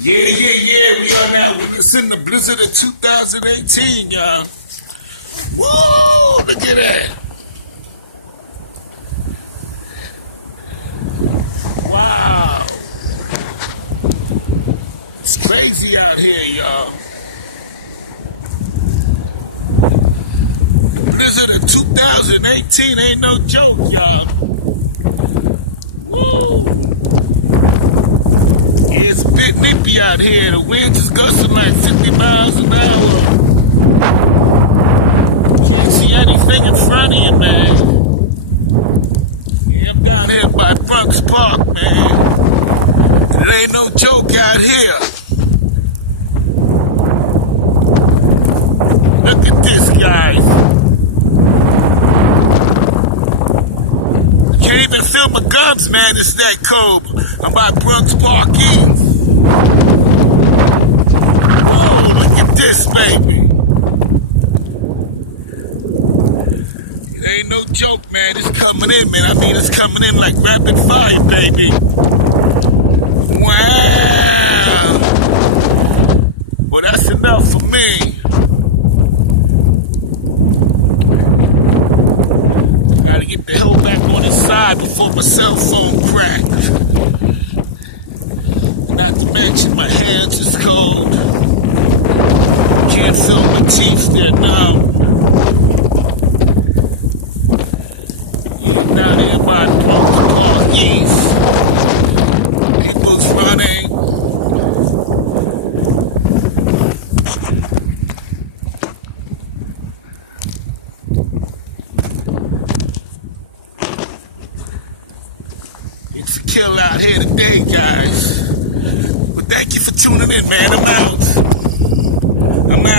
Yeah. We are now witnessing the blizzard of 2018, y'all. Whoa, look at that. Wow. It's crazy out here, y'all. Blizzard of 2018 ain't no joke, y'all. Woo. It's a bit nippy out here. The winds is gusting like 50 miles an hour. Can't see anything in front of you, man. Yeah, I'm down here by Bronx Park, man. It ain't no joke out here. Look at this, guys. I can't even feel my gums, man. It's that cold. I'm by Bronx Park East. Oh, look at this, baby. It ain't no joke, man. It's coming in, man. I mean, it's coming in like rapid fire, baby. Wow. Well, that's enough for me. Gotta get the hell back on his side before my cell phone cracks. Not to mention my hands is cold. Can't feel my teeth, they're numb. Yeah, down here by Bronx Park East. People's running. It's a kill out here today, guys. But thank you for tuning in, man. I'm out.